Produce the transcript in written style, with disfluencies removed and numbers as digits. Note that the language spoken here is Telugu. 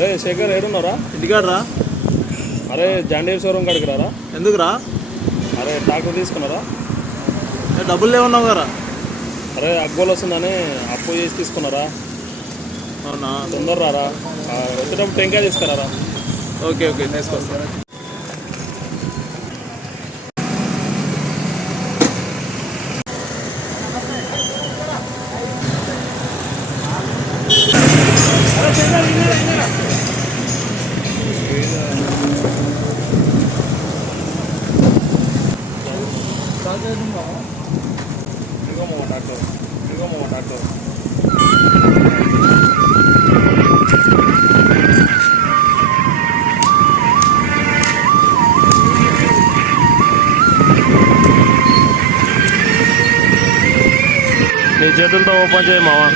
అరే శేఖర్ ఏడున్నారా? ఇంటికాడ రా. అరే జాండీర్ షోరూమ్ కాడికి రారా? ఎందుకు రా? అరే ట్రాక్టర్ తీసుకున్నారా? డబ్బులు లేవన్నావు కదా. అరే అగ్గోలు వస్తుందని అప్పు చేసి తీసుకున్నారా? అవునా? తొందర రారా, వచ్చేటప్పుడు టెంకాయ తీసుకురారా. ఓకే ఓకే తీసుకొస్తా. ట్రాక్టర్ నీ చేతులతో ఓపెన్ చేయి మావా.